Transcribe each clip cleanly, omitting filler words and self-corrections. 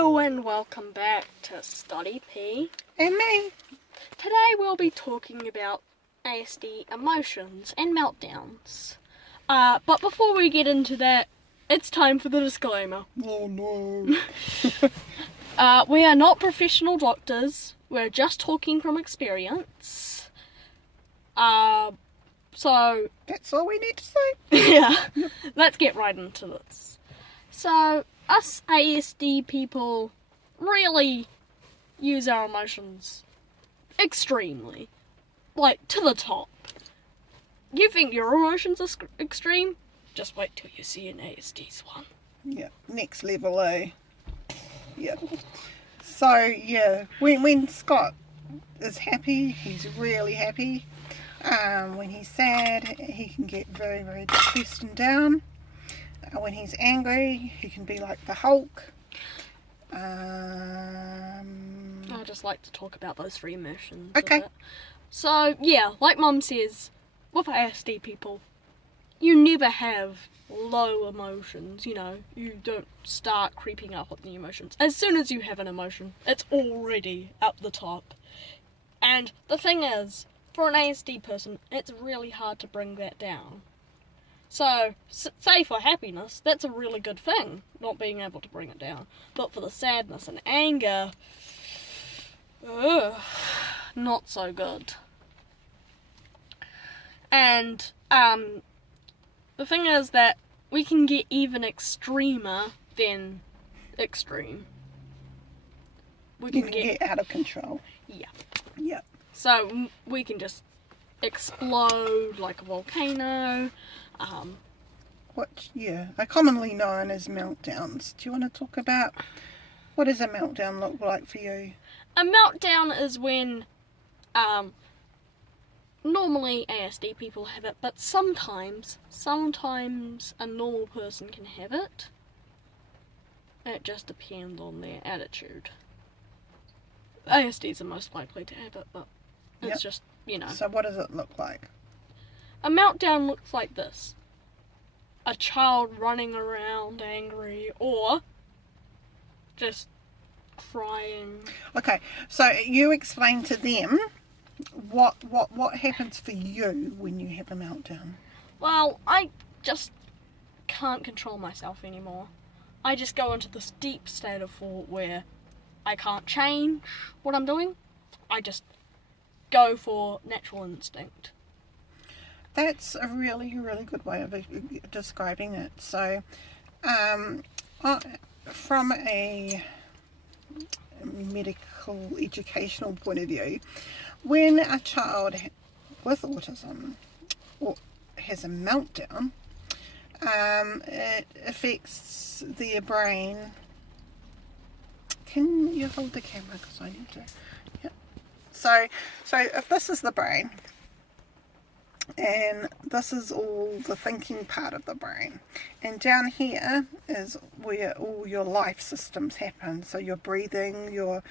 Hello and welcome back to Scotty P. And me. Today we'll be talking about ASD emotions and meltdowns. But before we get into that, it's time for the disclaimer. Oh no. We are not professional doctors. We're just talking from experience. So... That's all we need to say. yeah, let's get right into this. So, us ASD people really use our emotions extremely. Like, to the top. You think your emotions are extreme? Just wait till you see an ASD's one. Yeah, next level, eh? Yeah. So, yeah, when Scott is happy, he's really happy. When he's sad, he can get very, very depressed and down. When he's angry, he can be like the Hulk. I just like to talk about those three emotions. Okay. So, yeah, like Mum says, with ASD people, you never have low emotions, you know. You don't start creeping up on the emotions. As soon as you have an emotion, it's already up the top. And the thing is, for an ASD person, it's really hard to bring that down. So, say for happiness, that's a really good thing, not being able to bring it down. But for the sadness and anger, not so good. And, the thing is that we can get even extremer than extreme. We can get out of control. Yeah. Yep. So, we can just explode like a volcano. Are commonly known as meltdowns. Do you want to talk about what does a meltdown look like for you? A meltdown is when, normally ASD people have it, but sometimes a normal person can have it. It just depends on their attitude. ASDs are most likely to have it, but it's just, you know. So what does it look like? A meltdown looks like this. A child running around angry, or just crying. Okay, so you explain to them what happens for you when you have a meltdown. Well, I just can't control myself anymore. I just go into this deep state of thought where I can't change what I'm doing. I just go for natural instinct. That's a really, really good way of describing it. So, from a medical educational point of view, when a child with autism has a meltdown, it affects their brain. Can you hold the camera because I need to? Yep. So if this is the brain, and this is all the thinking part of the brain, and down here is where all your life systems happen. So your breathing, your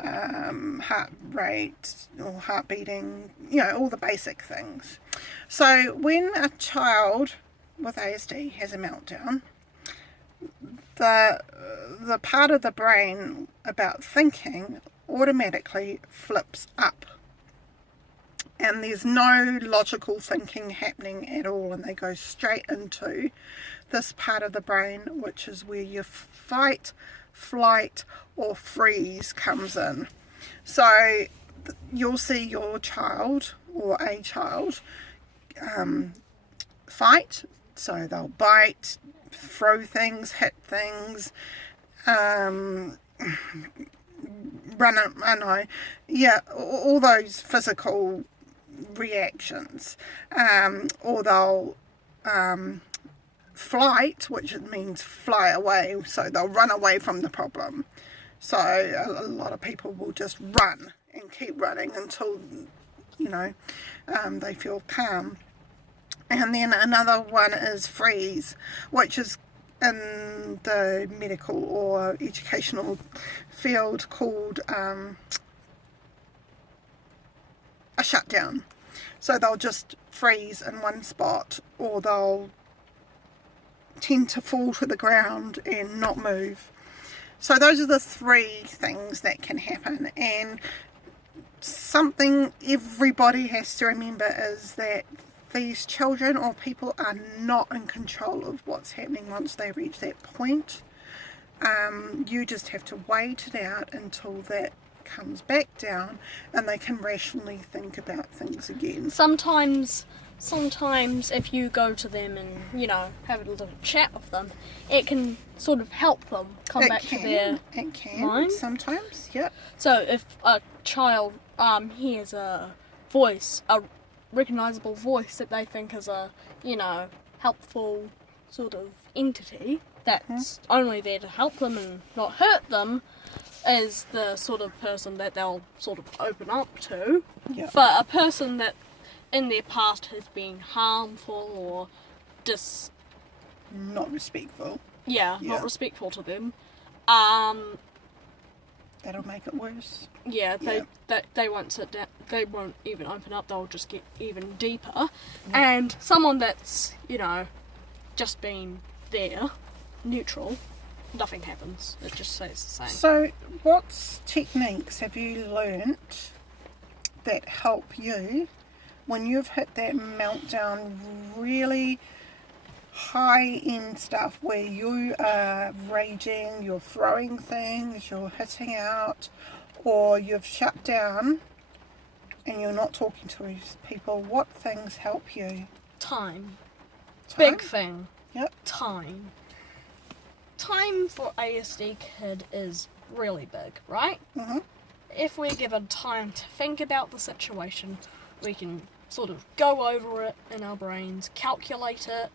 heart rate or heart beating, you know, all the basic things. So when a child with ASD has a meltdown, the part of the brain about thinking automatically flips up. And there's no logical thinking happening at all, and they go straight into this part of the brain, which is where your fight, flight, or freeze comes in. So you'll see your child or a child fight, so they'll bite, throw things, hit things, run up, all those physical reactions, or they'll flight, which means fly away, so they'll run away from the problem. So a lot of people will just run and keep running until, you know, they feel calm. And then another one is freeze, which is in the medical or educational field called a shutdown. So they'll just freeze in one spot, or they'll tend to fall to the ground and not move. So those are the three things that can happen, and something everybody has to remember is that these children or people are not in control of what's happening once they reach that point. You just have to wait it out until that comes back down and they can rationally think about things again. Sometimes if you go to them and, you know, have a little chat with them, it can sort of help them come back to their mind. Sometimes, yep. So if a child hears a voice, a recognisable voice that they think is a, you know, helpful sort of entity that's only there to help them and not hurt them, is the sort of person that they'll sort of open up to. Yep. But a person that in their past has been harmful or not respectful. not respectful to them, that'll make it worse. Yeah, they won't sit down, they won't even open up, they'll just get even deeper. And someone that's, you know, just been there, neutral, nothing happens, it just stays the same. So what techniques have you learnt that help you when you've hit that meltdown, really high end stuff where you are raging, you're throwing things, you're hitting out, or you've shut down and you're not talking to these people? What things help you? Time. Big thing. Yep. Time for ASD kid is really big, right? If we're given time to think about the situation, we can sort of go over it in our brains, calculate it,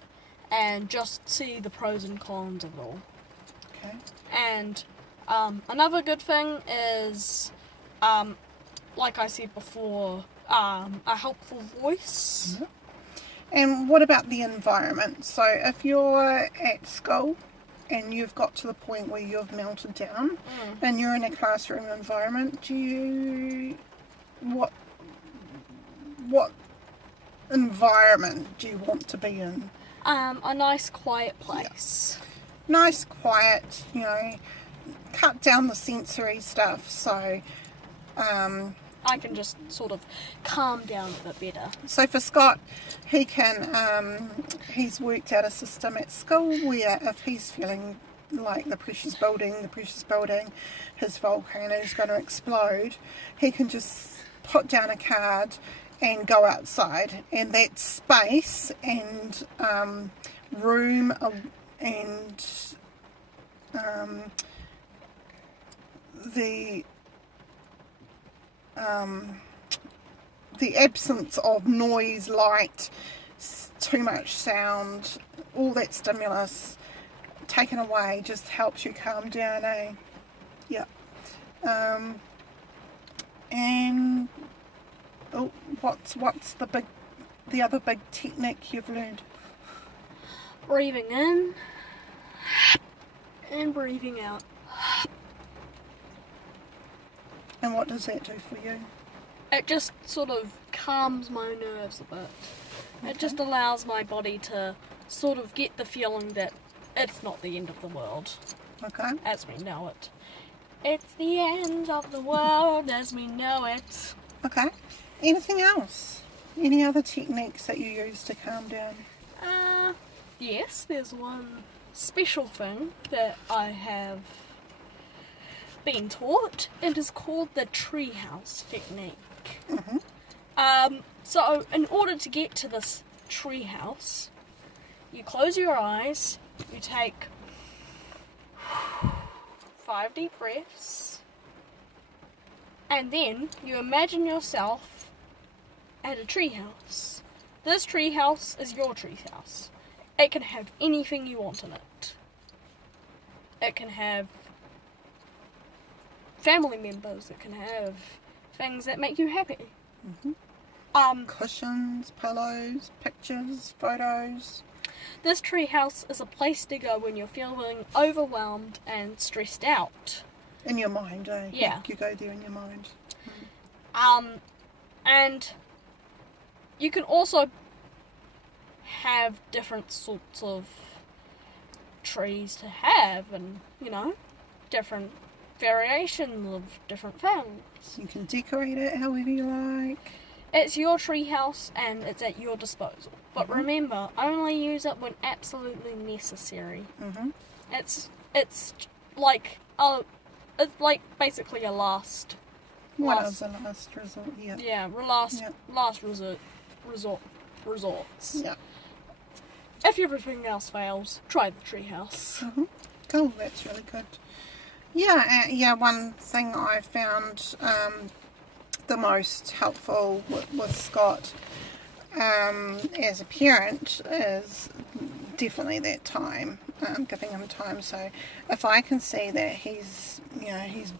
and just see the pros and cons of it all. Okay. And another good thing is, like I said before, a helpful voice. And what about the environment? So if you're at school and you've got to the point where you've melted down and you're in a classroom environment, what environment do you want to be in? A nice quiet place. Nice, quiet, you know, cut down the sensory stuff so I can just sort of calm down a bit better. So for Scott, he can, he's worked out a system at school where if he's feeling like the pressure's building, his volcano is going to explode, he can just put down a card and go outside, and that space and room and the absence of noise, light, too much sound, all that stimulus taken away just helps you calm down, eh? Yeah. And what's the other big technique you've learned? Breathing in and breathing out. And what does that do for you? It just sort of calms my nerves a bit. Okay. It just allows my body to sort of get the feeling that it's not the end of the world. Okay. As we know it. It's the end of the world as we know it. Okay. Anything else? Any other techniques that you use to calm down? Yes, there's one special thing that I have been taught. It is called the treehouse technique. So in order to get to this treehouse, you close your eyes, you take 5 deep breaths, and then you imagine yourself at a treehouse. This treehouse is your treehouse. It can have anything you want in it. It can have family members, it can have things that make you happy. Cushions, pillows, pictures, photos. This treehouse is a place to go when you're feeling overwhelmed and stressed out. In your mind, eh? Yeah. You go there in your mind. And you can also have different sorts of trees to have, and, you know, different variations of different things. You can decorate it however you like. It's your treehouse and it's at your disposal. But Mhm. remember, only use it when absolutely necessary. Mhm. It's like basically a last. What is the last resort? Yeah. Yeah, last resorts. Yeah. If everything else fails, try the treehouse. Mhm. Cool. That's really good. Yeah. One thing I found the most helpful with Scott as a parent is definitely that time, giving him time. So if I can see that he's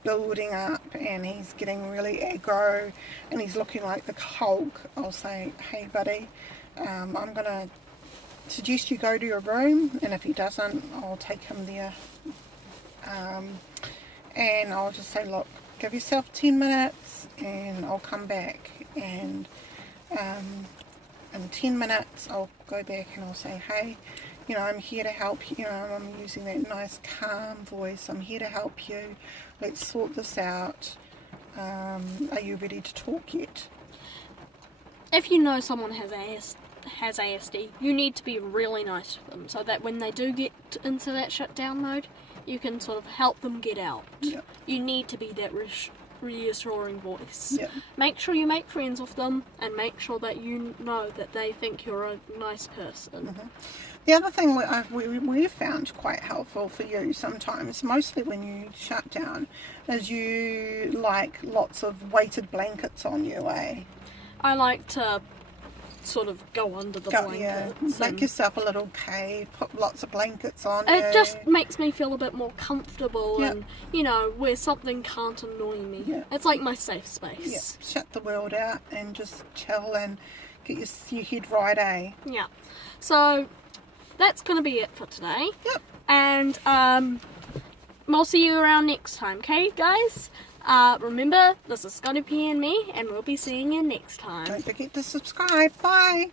building up and he's getting really aggro and he's looking like the Hulk, I'll say, hey buddy, I'm gonna suggest you go to your room, and if he doesn't, I'll take him there, and I'll just say, look, give yourself 10 minutes and I'll come back, and in 10 minutes I'll go back and I'll say, hey, I'm here to help you. I'm using that nice calm voice. I'm here to help you. Let's sort this out. Are you ready to talk yet? If you know someone has ASD, you need to be really nice to them so that when they do get into that shutdown mode, you can sort of help them get out. Yep. You need to be that reassuring voice. Yep. Make sure you make friends with them and make sure that you know that they think you're a nice person. Mm-hmm. The other thing we've found quite helpful for you sometimes, mostly when you shut down, is you like lots of weighted blankets on you, eh? I like to sort of go under the blankets. Yeah, make yourself a little cave, put lots of blankets on you. It just makes me feel a bit more comfortable, Yep. and, where something can't annoy me. Yep. It's like my safe space. Yeah, shut the world out and just chill and get your head right, eh? Yeah. So, that's going to be it for today. Yep. And, we'll see you around next time, okay, guys? Remember, this is Scotty P and me, and we'll be seeing you next time. Don't forget to subscribe. Bye.